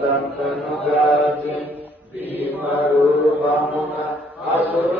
ලංකනුගාති බීමරූපමුණ අසුරු